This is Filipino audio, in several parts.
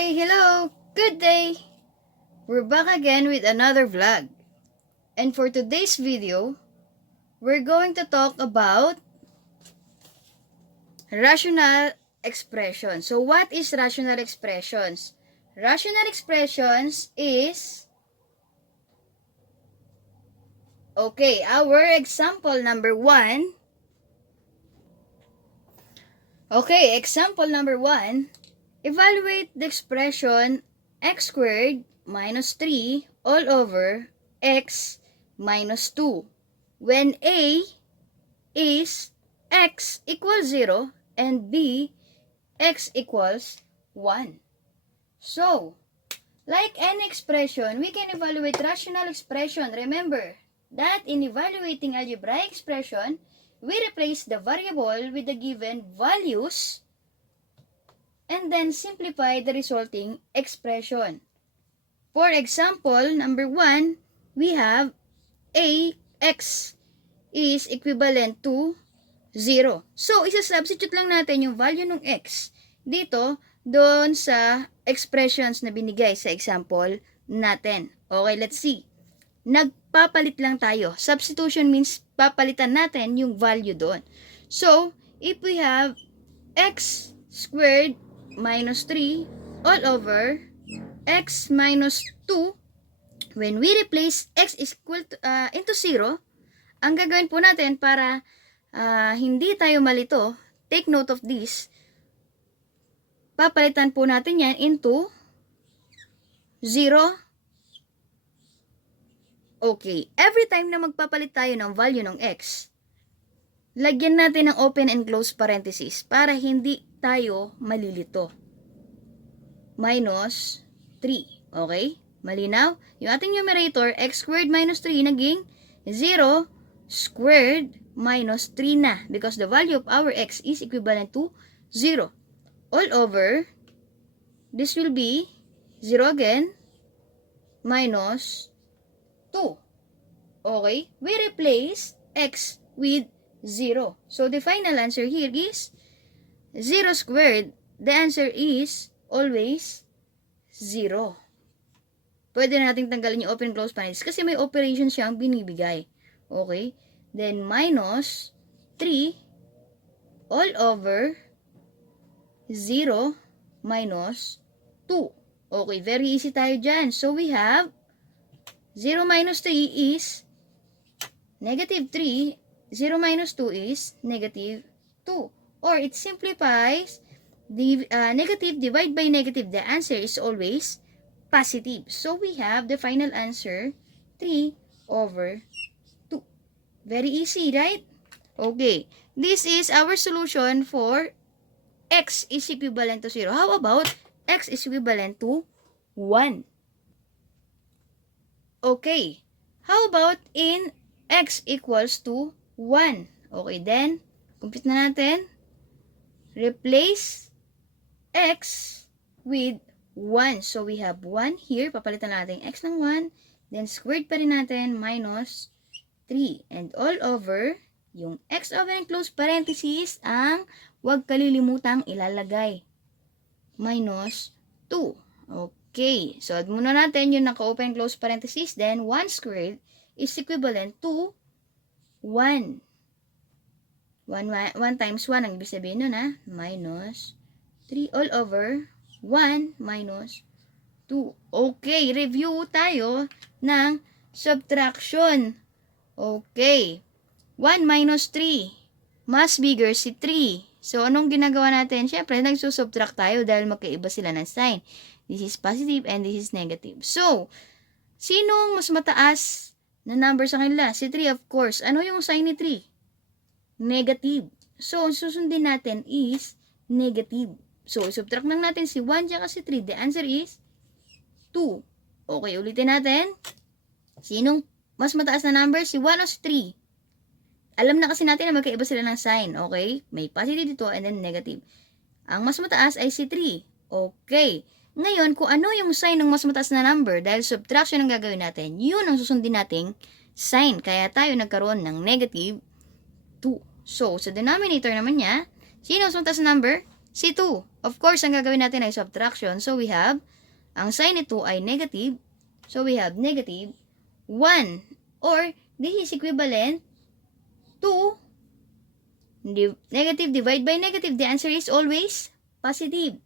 Hi! Hello! Good day! We're back again with another vlog. And for today's video, we're going to talk about rational expression. So what is rational expressions? Rational expressions is... Okay, our example number 1. Okay, example number 1. Evaluate the expression x squared minus 3 all over x minus 2 when a is x equals 0 and b x equals 1. So, like any expression, we can evaluate rational expression. Remember that in evaluating algebraic expression, we replace the variable with the given values and then simplify the resulting expression. For example, number 1, we have ax is equivalent to 0. So, isa-substitute lang natin yung value ng x dito doon sa expressions na binigay sa example natin. Okay, let's see. Nagpapalit lang tayo. Substitution means papalitan natin yung value doon. So, if we have x squared minus 3 all over x minus 2, when we replace x is equal to, into 0, ang gagawin po natin para hindi tayo malito, take note of this, papalitan po natin yan into 0. Okay, every time na magpapalit tayo ng value ng x, lagyan natin ng open and close parenthesis para hindi tayo malilito. Minus 3. Okay? Malinaw? Yung ating numerator, x squared minus 3, naging 0 squared minus 3 na. Because the value of our x is equivalent to 0. All over, this will be 0 again, minus 2. Okay? We replace x with 0. So, the final answer here is 0 squared. The answer is always 0. Pwede na natin tanggalin yung open close parenthesis kasi may operation siyang binibigay. Okay? Then, minus 3 all over 0 minus 2. Okay, very easy tayo dyan. So, we have 0 minus 3 is negative 3. 0 minus 2 is negative 2. Or it simplifies, the negative divided by negative. The answer is always positive. So we have the final answer 3 over 2. Very easy, right? Okay. This is our solution for x is equivalent to 0. How about x is equivalent to 1? Okay. How about in x equals to 1? Okay, then, compute na natin. Replace x with 1. So, we have 1 here. Papalitan natin x ng 1. Then, squared pa rin natin minus 3. And all over, yung x over and close parenthesis, ang huwag kalilimutang ilalagay. Minus 2. Okay. So, add muna natin yung naka-open close parenthesis. Then, 1 squared is equivalent to 1. 1 times 1, ang ibig sabihin nun minus 3 all over 1 minus 2. Okay, review tayo ng subtraction. Okay, 1 minus 3, mas bigger si 3. So, anong ginagawa natin? Siyempre, nagsusubtract tayo dahil magkaiba sila ng sign. This is positive and this is negative. So, sinong mas mataas na number sa kanila? Si 3, of course. Ano yung sign ni 3? Negative. So, susundin natin is negative. So, subtract lang natin si 1 at si 3. The answer is 2. Okay, ulitin natin. Sinong mas mataas na number? Si 1 o si 3? Alam na kasi natin na magkaiba sila ng sign. Okay? May positive dito and then negative. Ang mas mataas ay si 3. Okay. Ngayon, kung ano yung sign ng mas mataas na number, dahil subtraction ang gagawin natin, yun ang susundin nating sign. Kaya tayo nagkaroon ng negative 2. So, sa denominator naman niya, sino mas mataas na number? Si 2. Of course, ang gagawin natin ay subtraction. So, we have, ang sign nito ay negative. So, we have negative 1. Or, this is equivalent to negative divided by negative. The answer is always positive.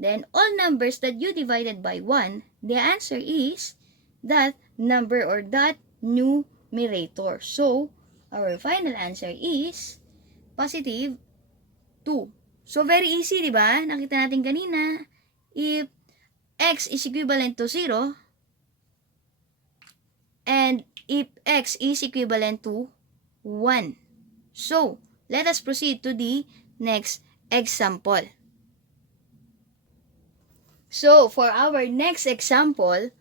Then, all numbers that you divided by 1, the answer is that number or that numerator. So, our final answer is positive 2. So, very easy, di ba? Nakita natin kanina, if x is equivalent to 0, and if x is equivalent to 1. So, let us proceed to the next example. So, for our next example,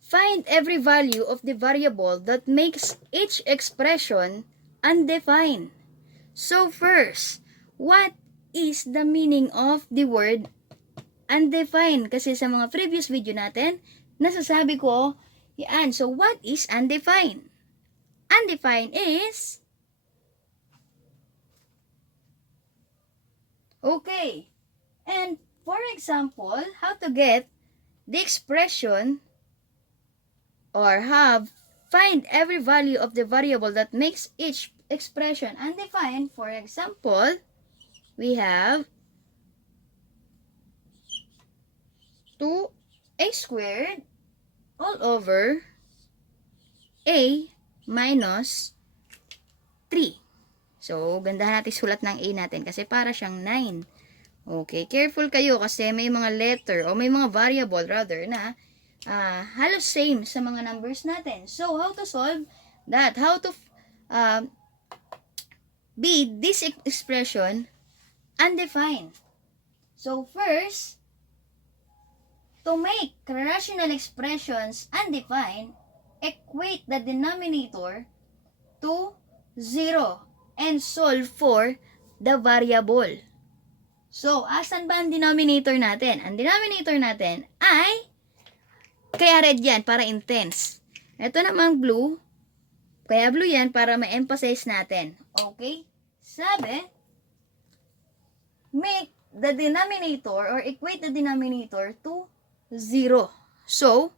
find every value of the variable that makes each expression undefined. So, first, what is the meaning of the word undefined? Kasi sa mga previous video natin, nasasabi ko, yan. So, what is undefined? Undefined is, okay, and for example, how to get the expression or find every value of the variable that makes each expression undefined. For example, we have 2a squared all over a minus 3. So, gandahan natin sulat ng a natin kasi para siyang 9. Okay, careful kayo kasi may mga letter o may mga variable rather na halos same sa mga numbers natin. So, how to solve that? How to be this expression undefined? So, first, to make rational expressions undefined, equate the denominator to 0 and solve for the variable. So, asan ba ang denominator natin? Ang denominator natin ay, kaya red yan, para intense. Ito namang blue, kaya blue yan, para ma-emphasize natin. Okay? Sabi, make the denominator or equate the denominator to 0. So,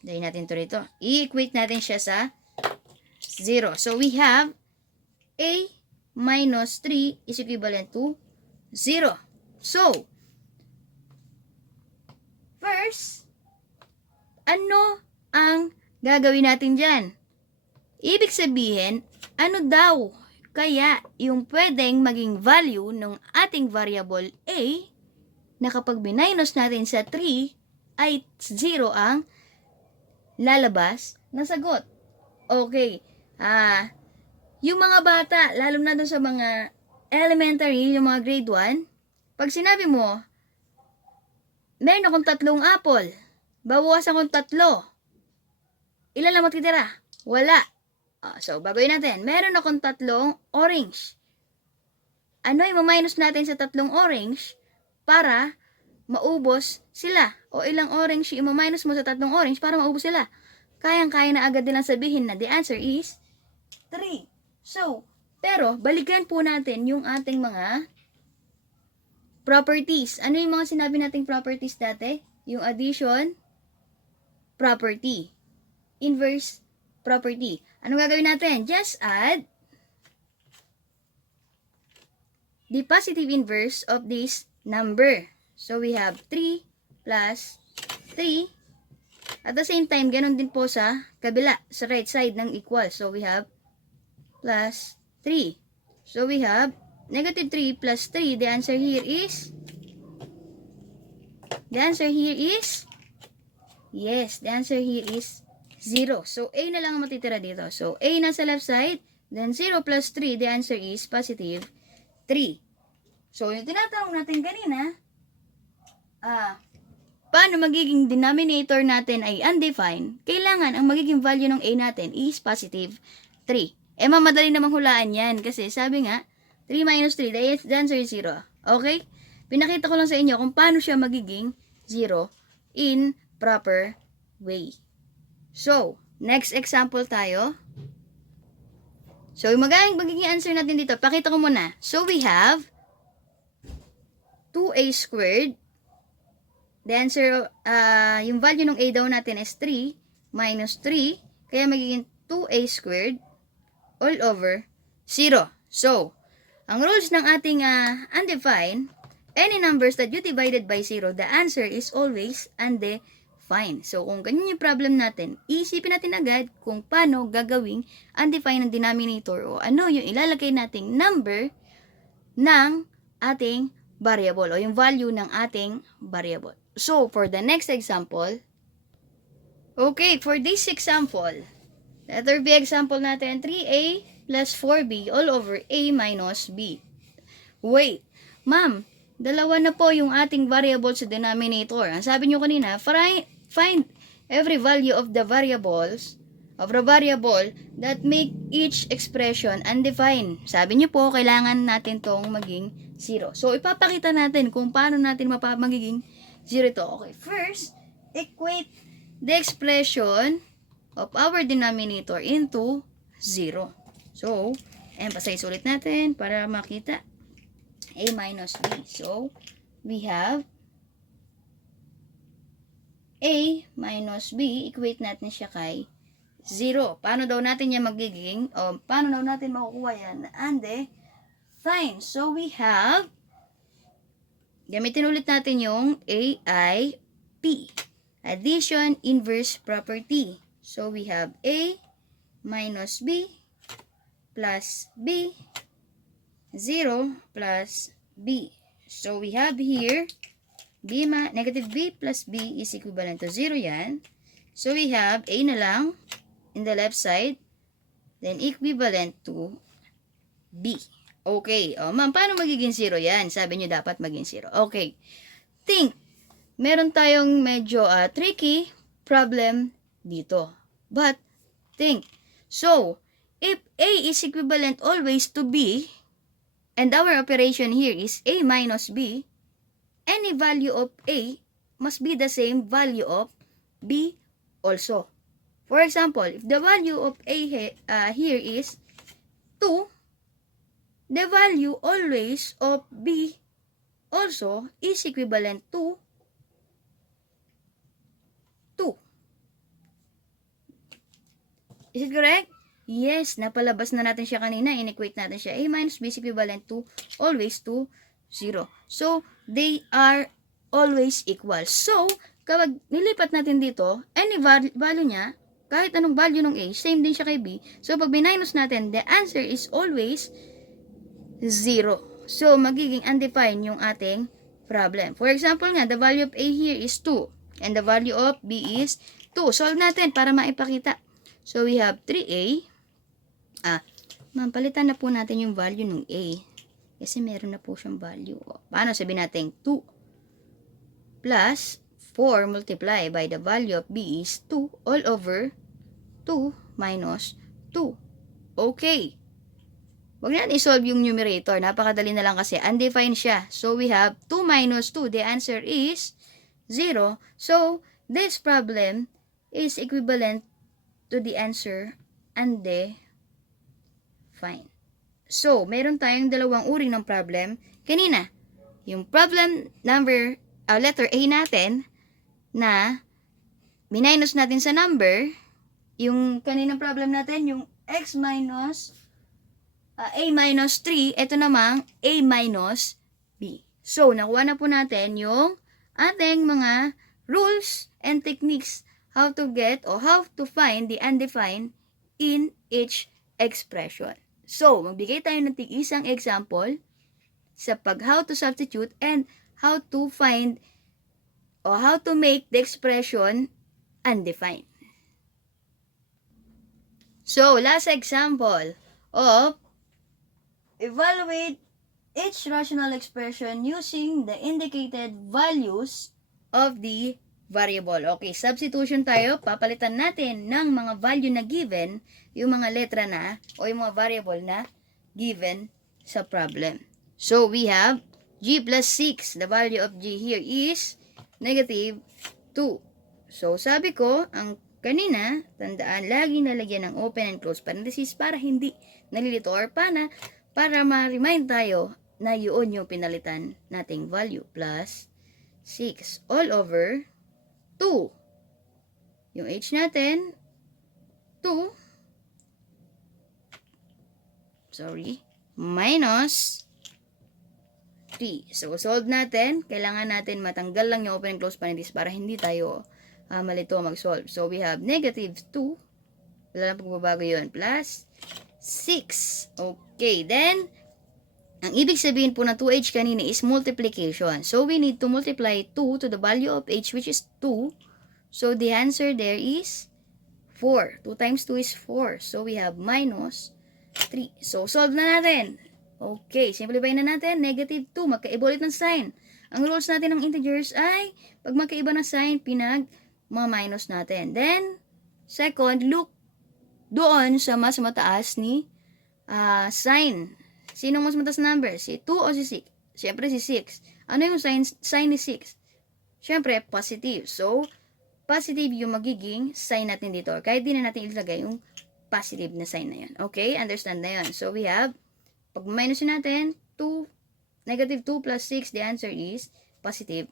dahil natin ito rito. I-equate natin siya sa 0. So, we have a minus 3 is equivalent to 0. So, first, ano ang gagawin natin dyan? Ibig sabihin, ano daw kaya yung pwedeng maging value ng ating variable a na kapag minus natin sa 3 ay 0 ang lalabas na sagot. Okay. Yung mga bata, lalo na dun sa mga elementary, yung mga grade 1, pag sinabi mo, meron akong 3 apple, bawasan akong 3, ilan lang matitira? Wala. So, bagoy natin. Meron akong 3 orange. Ano yung minus natin sa 3 orange para maubos sila? O ilang orange yung minus mo sa 3 orange para maubos sila? Kayang-kaya na agad nilang sabihin na the answer is 3. So, pero balikan po natin yung ating mga properties. Ano yung mga sinabi nating properties dati? Yung addition property, inverse property. Anong gagawin natin? Just add the positive inverse of this number. So, we have 3 plus 3. At the same time, ganun din po sa kabila, sa right side ng equal. So, we have plus 3. So, we have negative 3 plus 3. The answer here is, yes, the answer here is 0. So, A na lang ang matitira dito. So, A nasa left side, then 0 plus 3, the answer is positive 3. So, yung tinatanong natin kanina, paano magiging denominator natin ay undefined, kailangan ang magiging value ng A natin is positive 3. Mamadali namang hulaan yan kasi sabi nga, 3 minus 3, the answer is 0. Okay? Pinakita ko lang sa inyo kung paano siya magiging 0 in proper way. So, next example tayo. So, yung magiging answer natin dito, pakita ko muna. So, we have 2a squared. The answer, yung value ng a daw natin is 3 minus 3. Kaya magiging 2a squared all over 0. So, ang rules ng ating undefined, any numbers that you divided by 0, the answer is always undefined. So, kung ganyan yung problem natin, isipin natin agad kung paano gagawing undefined ang denominator o ano yung ilalagay nating number ng ating variable o yung value ng ating variable. So, for the next example, okay, for this example, letter B example natin, 3a plus 4b all over a minus b. Wait, ma'am, dalawa na po yung ating variable sa denominator. Ang sabi nyo kanina, find every value of the variables of the variable that make each expression undefined. Sabi nyo po, kailangan natin tong maging 0. So, ipapakita natin kung paano natin magiging 0 ito. Okay, first, equate the expression of our denominator into 0. So, emphasize ulit natin para makita. A minus b. So, we have a minus b. Equate natin siya kay 0. Paano daw natin yan magiging, o paano daw natin makukuha yan? Undefined. So, we have, gamitin ulit natin yung AIP. Addition inverse property. So, we have A minus B plus B, 0 plus B. So, we have here, negative B plus B is equivalent to 0 yan. So, we have A na lang in the left side, then equivalent to B. Okay. O, ma'am, paano magiging 0 yan? Sabi nyo dapat maging 0. Okay. Think. Meron tayong medyo tricky problem dito. But, think. So, if A is equivalent always to B, and our operation here is A minus B, any value of A must be the same value of B also. For example, if the value of A here is 2, the value always of B also is equivalent to 2. Is it correct? Yes, napalabas na natin siya kanina. Inequate natin siya. A minus B is equivalent to always to 0. So, they are always equal. So, kapag nilipat natin dito, any value niya, kahit anong value ng A, same din siya kay B. So, pag minus natin, the answer is always 0. So, magiging undefined yung ating problem. For example nga, the value of A here is 2. And the value of B is 2. Solve natin para maipakita. So, we have 3A. Ma'am, palitan na po natin yung value ng A. Kasi meron na po siyang value. Paano? Sabihin natin 2 plus 4 multiply by the value of B is 2 all over 2 minus 2. Okay. Huwag natin isolve yung numerator. Napakadali na lang kasi undefined siya. So, we have 2 minus 2. The answer is 0. So, this problem is equivalent to the answer undefined. So, meron tayong dalawang uri ng problem. Kanina, yung problem number, letter A natin, na minus natin sa number, yung kaninang problem natin, yung x minus A minus 3, ito namang A minus B. So, nakuha na po natin yung ating mga rules and techniques how to get or how to find the undefined in each expression. So, magbigay tayo ng isang example sa how to substitute and how to find or how to make the expression undefined. So, last example of evaluate each rational expression using the indicated values of the variable. Okay, substitution tayo. Papalitan natin ng mga value na given, yung mga letra na, o yung mga variable na given sa problem. So, we have G plus 6. The value of G here is negative 2. So, sabi ko, ang kanina, tandaan, lagi nalagyan ng open and close parenthesis para hindi nalilito or para ma-remind tayo na yun yung pinalitan nating value plus 6 all over 2. Yung h natin, 2, minus 3. So, solve natin. Kailangan natin matanggal lang yung open and close parenthesis para hindi tayo malito mag-solve. So, we have negative 2. Wala lang pagbabago yun. Plus 6. Okay. Then, ang ibig sabihin po na 2h kanina is multiplication. So, we need to multiply 2 to the value of h which is 2. So, the answer there is 4. 2 times 2 is 4. So, we have minus 3. So, solve na natin. Okay, simplify na natin. Negative 2, magkaiba ulit ng sign. Ang rules natin ng integers ay, pag magkaiba ng sign, pinag-minus natin. Then, second, look doon sa mas mataas ni sign. Sinong mas mataas number? Si 2 o si 6? Siyempre si 6. Ano yung sign ni 6? Siyempre, positive. So, positive yung magiging sign natin dito. Kahit di na natin ilagay yung positive na sign na yun. Okay? Understand na yun. So, we have, pag minus natin, negative 2 plus 6, the answer is positive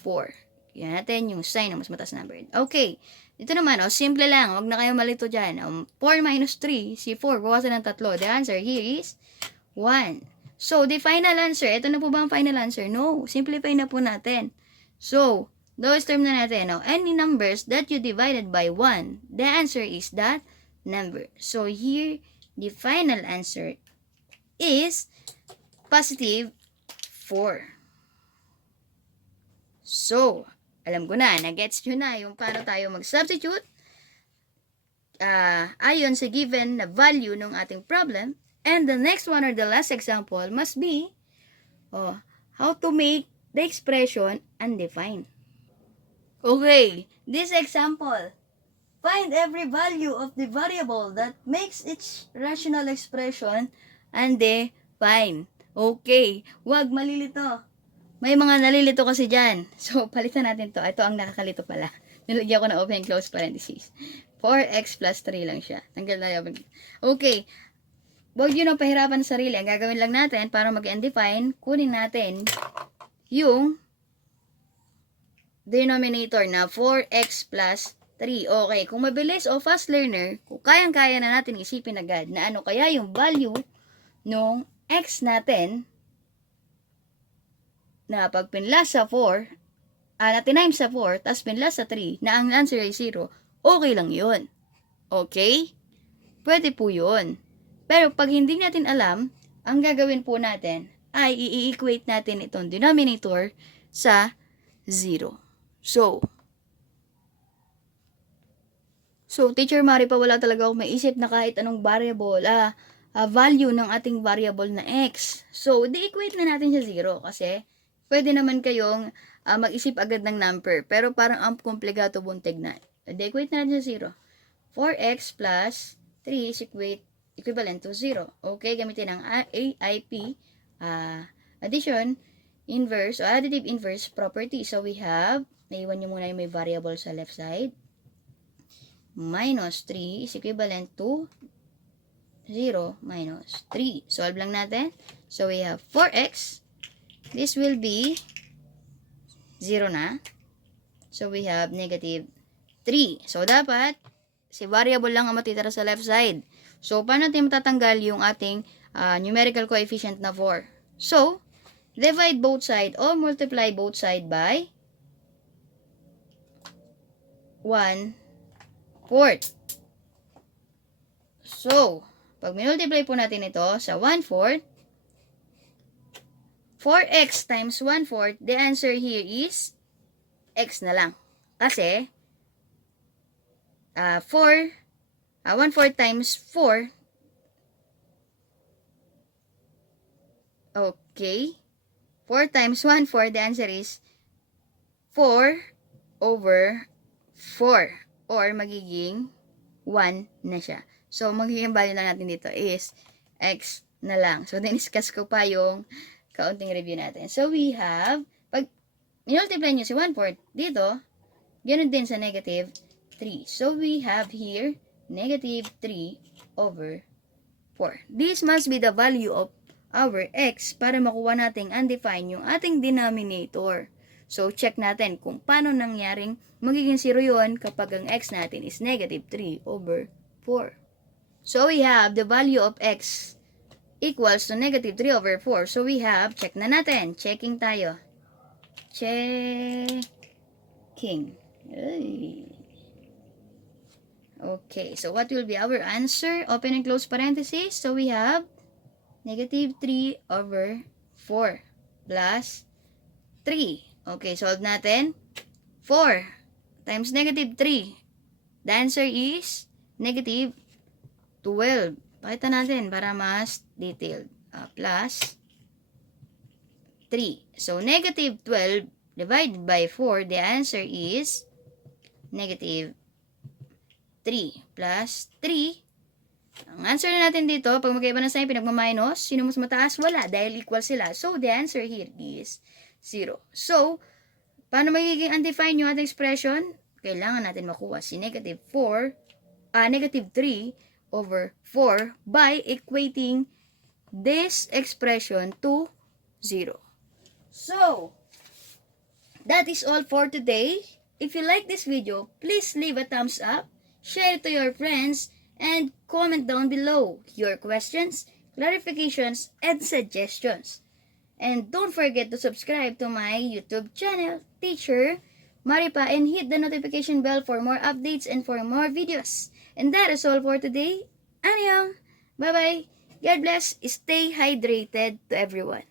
4. Yan natin yung sign ng mas mataas number. Okay. Dito naman, simple lang. Huwag na kayo malito dyan. 4 minus 3, si 4, bawasan ng 3. The answer here is 1. So, the final answer, ito na po ba ang final answer? No. Simplify na po natin. So, those term na natin. Any numbers that you divided by 1, the answer is that number. So, here, the final answer is positive 4. So, alam ko na, nagets nyo na yung paano tayo mag-substitute ayon sa given na value ng ating problem. And the next one or the last example must be how to make the expression undefined. Okay, this example. Find every value of the variable that makes its rational expression undefined. Okay, wag malilito. May mga nalilito kasi dyan. So, palitan natin to. Ito ang nakakalito pala. Nilagyan ko na open and close parenthesis. 4x plus 3 lang siya. Tanggal na yung okay. Huwag yun ang pahirapan sa sarili. Ang gagawin lang natin para mag-undefine, kunin natin yung denominator na 4x plus 3. Okay, kung mabilis o fast learner, kung kayang-kaya na natin isipin agad na ano kaya yung value nung x natin na pag pinlas sa 4, na tinimes sa 4, tapos pinlas sa 3, na ang answer ay 0, okay lang yun. Okay? Pwede po yun. Pero pag hindi natin alam, ang gagawin po natin ay i-equate natin itong denominator sa 0. So, Teacher Mari pa wala talaga ako maisip na kahit anong variable, value ng ating variable na x. So, di-equate na natin sa 0 kasi pwede naman kayong mag-isip agad ng number. Pero parang ang komplikado pong tignan. Di-equate na natin sa 0. 4x plus 3 is equivalent to 0. Okay, gamitin ang AIP, addition, inverse, o additive inverse property. So, we have, naiwan nyo muna yung may variable sa left side. Minus 3 is equivalent to 0 minus 3. Solve lang natin. So, we have 4x. This will be 0 na. So, we have negative 3. So, dapat, si variable lang ang matitira sa left side. So, paano natin matatanggal yung ating numerical coefficient na 4? So, divide both side or multiply both side by 1/4. So, pag multiply po natin ito sa 1/4, 4x times 1/4, the answer here is x na lang. Kasi, 1/4 times 4, okay, 4 times 1/4, the answer is 4/4, or magiging 1 na siya. So, magiging value na natin dito is x na lang. So, diniscuss ko pa yung kaunting review natin. So, we have, pag multiply nyo si 1/4 dito, ganoon din sa negative 3. So, we have here negative 3/4. This must be the value of our x para makuha nating undefined yung ating denominator. So, check natin kung paano nangyaring magiging 0 yun kapag ang x natin is negative 3 over 4. So, we have the value of x equals to negative 3 over 4. So, we have, check na natin. Checking tayo. Checking. Okay, so what will be our answer? Open and close parenthesis. So, we have negative 3 over 4 plus 3. Okay, solve natin. 4 times negative 3. The answer is negative 12. Pakita natin para mas detailed. Plus 3. So, negative 12 divided by 4, the answer is negative 3 plus 3. Ang answer na natin dito, pag magkaiba na sign, pinagmaminus, sino mas mataas? Wala, dahil equal sila. So, the answer here is 0. So, paano magiging undefined yung ating expression? Kailangan natin makuha si negative 3 over 4 by equating this expression to 0. So, that is all for today. If you like this video, please leave a thumbs up, share it to your friends, and comment down below your questions, clarifications, and suggestions. And don't forget to subscribe to my YouTube channel, Teacher Maripa, and hit the notification bell for more updates and for more videos. And that is all for today. Annyeong! Bye-bye! God bless! Stay hydrated to everyone.